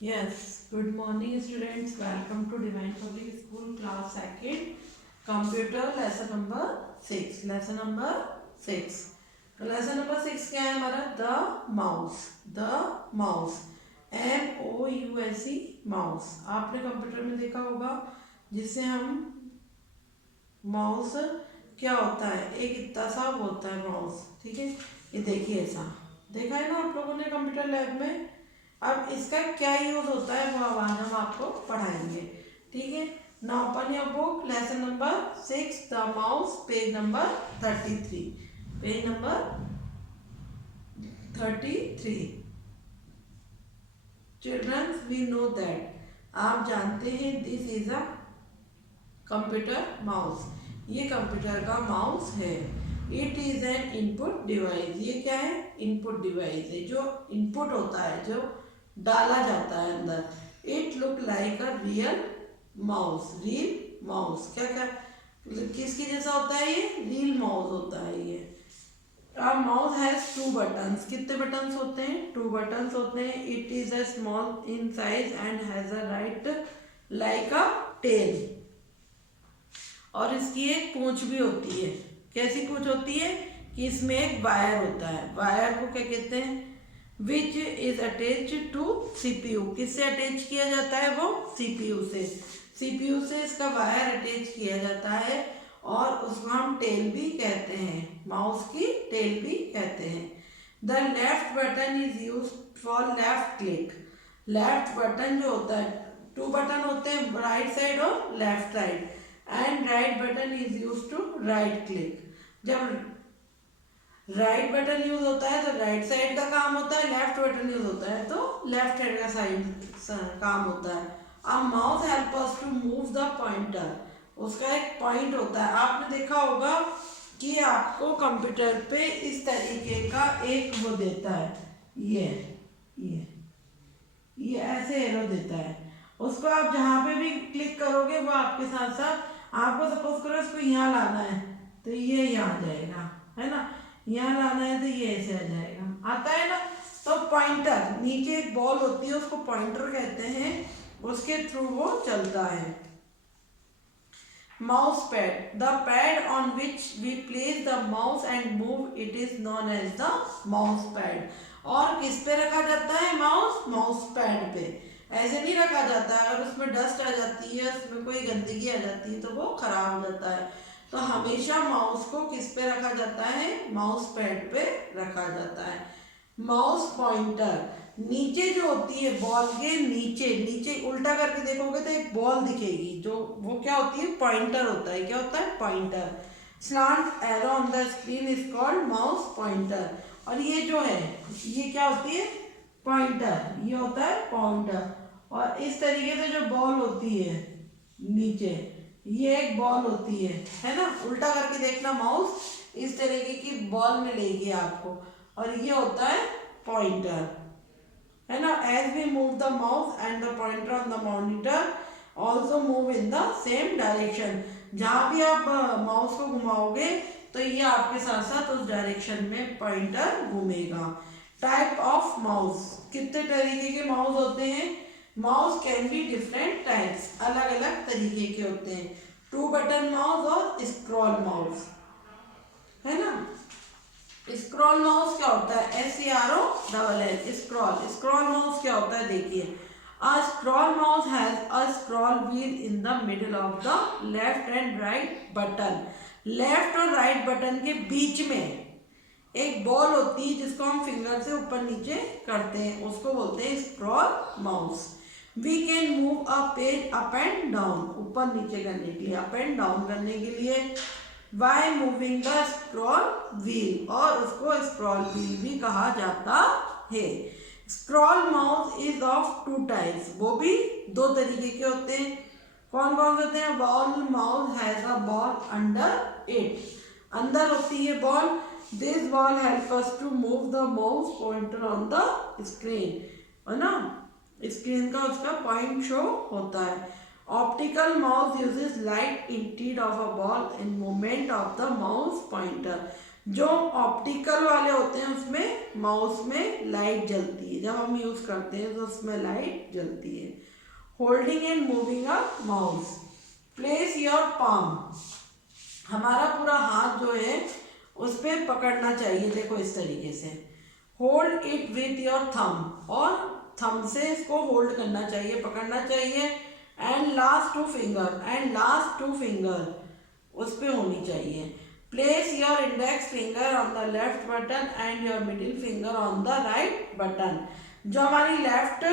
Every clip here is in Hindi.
Yes, good morning students. Welcome to Divine Public School class second computer lesson number 6. Lesson number 6. तो lesson number 6 क्या है हमारा द माउस MOUSE माउस। आपने कंप्यूटर में देखा होगा जिससे हम माउस क्या होता है, एक इतना सा होता है माउस, ठीक है। ये देखिए ऐसा देखा है ना आप लोगों ने कंप्यूटर लैब में। अब इसका क्या यूज होता है वो आज हम आपको पढ़ाएंगे, ठीक है। Now open your book lesson number 6 the mouse, page number 33। Page number 33। Children we know that, आप जानते हैं this is a computer mouse. ये कंप्यूटर का माउस है। It is an input device. ये क्या है, इनपुट डिवाइस है, जो इनपुट होता है, जो डाला जाता है अंदर। It look like a real mouse. Real mouse क्या क्या किसकी जैसा होता है, ये रियल माउस होता है। ये माउस हैज टू बटन्स। कितने बटन्स होते हैं, टू बटन्स होते हैं। It is a small in size and has a right like a tail. और इसकी एक पूंछ भी होती है। कैसी पूंछ होती है कि इसमें एक वायर होता है। वायर को क्या कहते हैं, which is attach to CPU. किससे अटैच किया जाता है, वो सीपीयू से। सीपीयू से इसका वायर अटैच किया जाता है और उसको हम टेल भी कहते हैं, माउस की टेल भी कहते हैं। The left button is use for left click. Left button जो होता है, टू बटन होते हैं राइट साइड और left side, and right button is use to right click. जब राइट बटन यूज होता है तो राइट साइड का काम होता है, लेफ्ट बटन यूज होता है तो लेफ्ट हैंड का साइड काम होता है। A mouse help us to move the pointer. उसका एक पॉइंट होता है। आपने देखा होगा कि आपको कंप्यूटर पे इस तरीके का एक वो देता है, ये ये ऐसे एरो देता है। उसको आप जहाँ पे भी क्लिक करोगे वो आपके साथ साथ, आपको सपोज करो इसको यहाँ लाना है तो ये यहाँ जाएगा, है ना। यहाँ लाना है तो ये ऐसे आ जाएगा, आता है ना। तो पॉइंटर, नीचे एक बॉल होती है उसको पॉइंटर कहते हैं, उसके थ्रू वो चलता है। Mouse pad, the pad on which we place the mouse and move it is known as the mouse pad. और किस पे रखा जाता है, माउस पैड पे। ऐसे नहीं रखा जाता है, अगर उसमें डस्ट आ जाती है, उसमें कोई गंदगी आ जाती है तो वो खराब हो जाता है। तो हमेशा माउस को किस पे रखा जाता है, माउस पैड पे रखा जाता है। माउस पॉइंटर, नीचे जो होती है बॉल के नीचे, नीचे उल्टा करके देखोगे तो एक बॉल दिखेगी, जो वो क्या होती है, पॉइंटर होता है। क्या होता है, pointer. Slant arrow on the screen is called mouse pointer. और ये जो है, ये क्या होती है, पॉइंटर। ये होता है पॉइंटर। और इस तरीके से जो बॉल होती है नीचे, ये एक बॉल होती है ना। उल्टा करके देखना, माउस इस तरीके की बॉल मिलेगी आपको, और ये होता है पॉइंटर, है ना। As we move the mouse and the pointer on the monitor also move in the same direction. जहाँ भी आप माउस को घुमाओगे तो ये आपके साथ साथ उस डायरेक्शन में पॉइंटर घूमेगा। टाइप ऑफ माउस, कितने तरीके के माउस होते हैं। Mouse can be different types, अलग अलग तरीके के होते हैं। टू बटन माउस और स्क्रॉल माउस, है ना। स्क्रॉल माउस क्या होता है, SCROLL, स्क्रॉल। स्क्रॉल माउस क्या होता है, देखिए। A scroll mouse has a scroll wheel in the middle of the left and right button. Left और राइट बटन के बीच में एक बॉल होती है जिसको हम फिंगर से ऊपर नीचे करते हैं, उसको बोलते हैं scroll mouse. We can move a page up and down, ऊपर नीचे करने के लिए, अप एंड डाउन करने के लिए। By moving the scroll wheel, और उसको स्क्रॉल व्हील भी कहा जाता है। Scroll mouse is of two types, वो भी दो तरीके के होते हैं। कौन कौन से होते हैं, ball mouse has a ball under it, अंदर होती है ball. This ball help us to move the mouse pointer on the screen, है ना। स्क्रीन का उसका पॉइंट शो होता है। Optical mouse uses light instead of a ball in movement of the mouse pointer. जो ऑप्टिकल वाले होते हैं उसमें माउस में लाइट जलती है, जब हम यूज करते हैं तो उसमें लाइट जलती है। Holding and moving a mouse, place your palm, हमारा पूरा हाथ जो है उस पर पकड़ना चाहिए, देखो इस तरीके से। Hold it with your thumb, और थंब से इसको होल्ड करना चाहिए, पकड़ना चाहिए। एंड लास्ट टू फिंगर उस पे होनी चाहिए। Place your index finger on the left button and your middle finger on the right button. जो हमारी लेफ्ट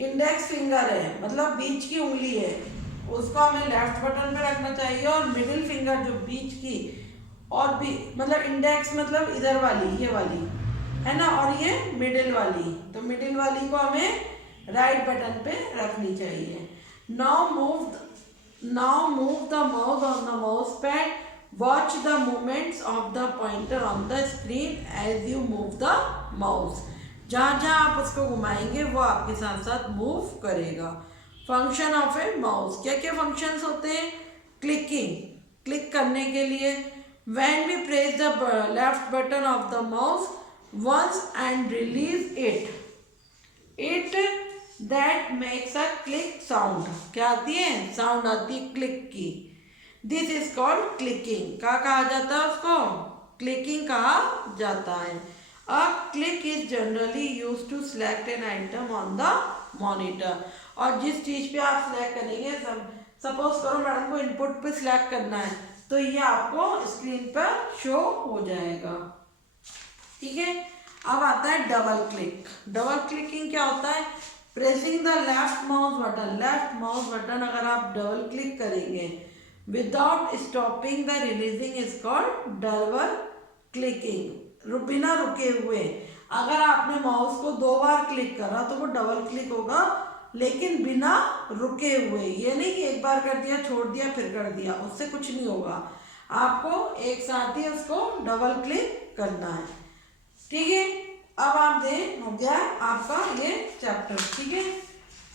इंडेक्स फिंगर है, मतलब बीच की उंगली है, उसको हमें लेफ्ट बटन पे रखना चाहिए, और मिडिल फिंगर जो बीच की और भी मतलब इंडेक्स मतलब इधर वाली, ये वाली है ना, और ये मिडिल वाली, तो मिडिल वाली को हमें राइट बटन पे रखनी चाहिए। Now move the mouse on the mouse pad, watch the movements of the pointer on the screen as you move the mouse. जहाँ जहाँ आप उसको घुमाएंगे वो आपके साथ साथ मूव करेगा। फंक्शन ऑफ ए माउस, क्या क्या फंक्शंस होते हैं? क्लिकिंग, क्लिक करने के लिए। When we press the left button of the mouse once and release it that makes a click sound, क्या आती है? साउंड आती है क्लिक की। This is called clicking. क्या कहा जाता है उसको? क्लिकिंग कहा जाता है। A click is generally use to select an item on the monitor, और जिस चीज पे आप सिलेक्ट करेंगे, सपोज करो मैडम को इनपुट पे सिलेक्ट करना है, तो ये आपको स्क्रीन पर शो हो जाएगा। ठीक है, अब आता है डबल क्लिक। डबल क्लिकिंग क्या होता है? Pressing the left mouse button अगर आप डबल क्लिक करेंगे without stopping the releasing is called double clicking. बिना रुके हुए, अगर आपने माउस को 2 बार क्लिक करा तो वो डबल क्लिक होगा, लेकिन बिना रुके हुए। ये नहीं कि एक बार कर दिया छोड़ दिया फिर कर दिया, उससे कुछ नहीं होगा, आपको एक साथ ही उसको डबल क्लिक करना है। ठीक है, अब आप हो गया आपका ये चैप्टर। ठीक है,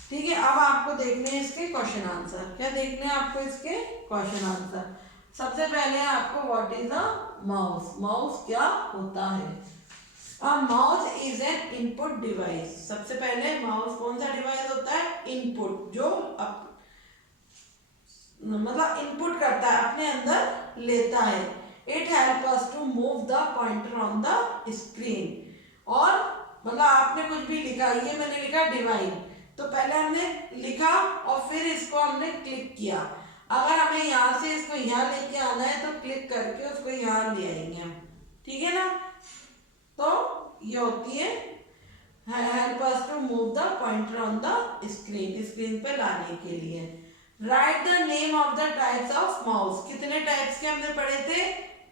ठीक है, अब आपको देखने हैं इसके क्वेश्चन आंसर। क्या देखने हैं आपको? इसके क्वेश्चन आंसर। सबसे पहले आपको what is the mouse, mouse क्या होता है? A mouse is an input device. सबसे पहले माउस कौन सा डिवाइस होता है? इनपुट, जो मतलब इनपुट करता है, अपने अंदर लेता है। It help us to move the pointer on the screen, और मतलब आपने कुछ भी लिखा, ये मैंने लिखा डिवाइन, तो पहले हमने लिखा और फिर इसको हमने क्लिक किया। अगर हमें यहाँ से इसको यहाँ लेके आना है तो क्लिक करके उसको यहाँ ले आएंगे हम। ठीक है ना, तो ये होती है help us to move the pointer on the screen, screen पे लाने के लिए। Write the name of the types of mouse. कितने टाइप्स के हमने पढ़े थे?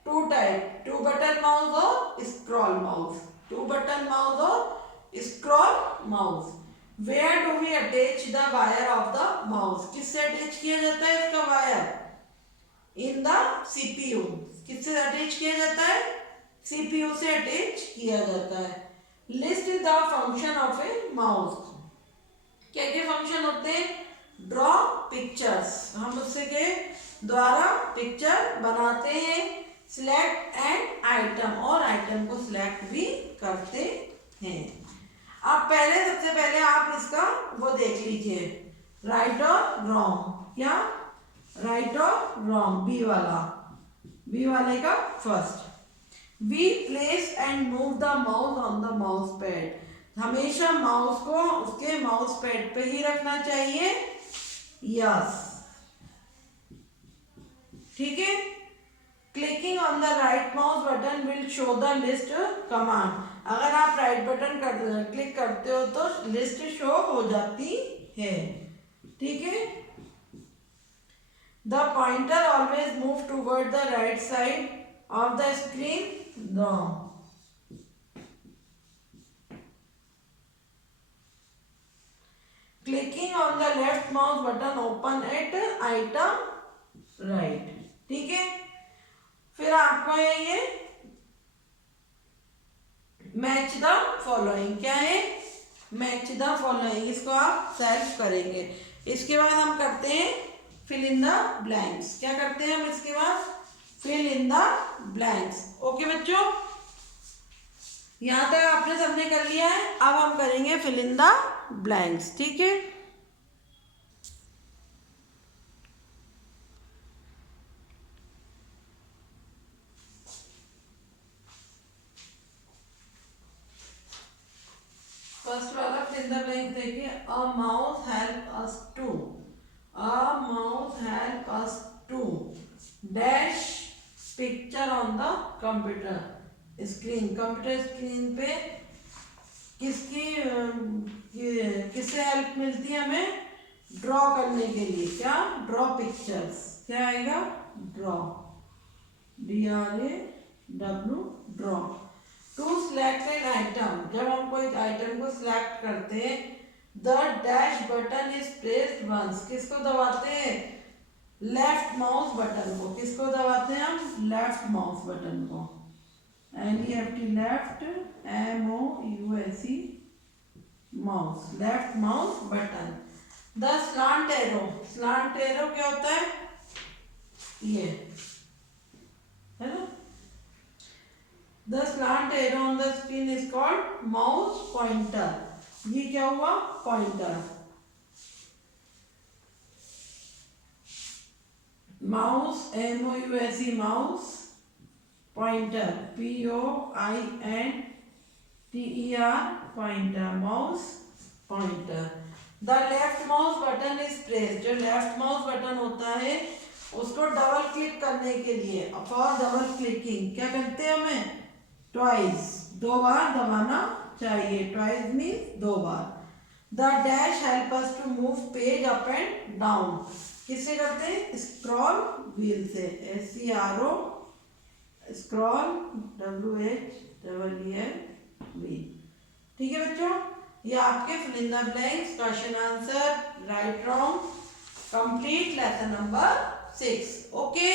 2 टाइप, 2 बटन माउस और स्क्रॉल माउस। 2 बटन माउस और scroll mouse. Where do we attach the wire of the mouse? किससे अटैच किया जाता है इसका वायर? In the CPU. किससे अटैच किया जाता है? सीपीयू से अटैच किया जाता है। List the function of A mouse. क्या क्या फंक्शन होते हैं? ड्रॉ पिक्चर्स, हम उससे के द्वारा पिक्चर बनाते हैं। सिलेक्ट एन आइटम, और आइटम को सिलेक्ट भी करते हैं। अब सबसे पहले आप इसका वो देख लीजिए, राइट और रॉन्ग। क्या? राइट और रॉन्ग, बी वाले का first. We place and move the mouse on the mouse pad. हमेशा माउस को उसके माउस पैड पे ही रखना चाहिए। यस, ठीक है। Clicking on the right mouse button will show the list command. अगर आप राइट बटन क्लिक करते हो तो लिस्ट शो हो जाती है। ठीक है। The pointer always move toward the right side of the screen. No, clicking on the left mouse button open at item right. ठीक है। फिर आपको है ये मैच द फॉलोइंग। क्या है? मैच द फॉलोइंग, इसको आप सेल्फ करेंगे। इसके बाद हम करते हैं फिल इन द ब्लैंक्स। क्या करते हैं हम इसके बाद? Fill in the blanks. Okay बच्चों, यहाँ तक आपने सबने कर लिया है। अब हम करेंगे फिल इन द ब्लैंक्स, ठीक है। फर्स्ट वाला फिल इन द ब्लैंक देखिए, a mouse help us to, a mouse help us to dash picture on the computer screen. Computer screen पे किससे हेल्प मिलती है हमें? ड्रॉ करने के लिए। क्या? Draw pictures. क्या आएगा? Draw, DRAW, draw. To select an item, जब हम कोई आइटम को सिलेक्ट करते हैं, the dash button is pressed once. किसको दबाते हैं? लेफ्ट माउस बटन को। किसको दबाते हैं हम? लेफ्ट माउस बटन को। LEFT, left, MOUSE, mouse, left mouse button. The slant arrow, slant arrow क्या होता है? ये है ना। The slant arrow on the screen is called mouse pointer. ये क्या हुआ? Pointer. Mouse, MOUSE, mouse, pointer, POINTER, pointer, mouse pointer. The left mouse button is press, जो लेफ्ट माउस बटन होता है उसको डबल क्लिक करने के लिए, फॉर डबल क्लिकिंग क्या करते हैं हमें? ट्वाइस, 2 बार दबाना चाहिए। ट्वाइस मीन्स 2 बार। The dash help us to move page up and down. किससे करते हैं? स्क्रॉल व्हील से, SCRO, स्क्रॉल, WHEEL। ठीक है बच्चों, ये आपके fill in the blanks question answer right wrong complete lesson number 6। Okay.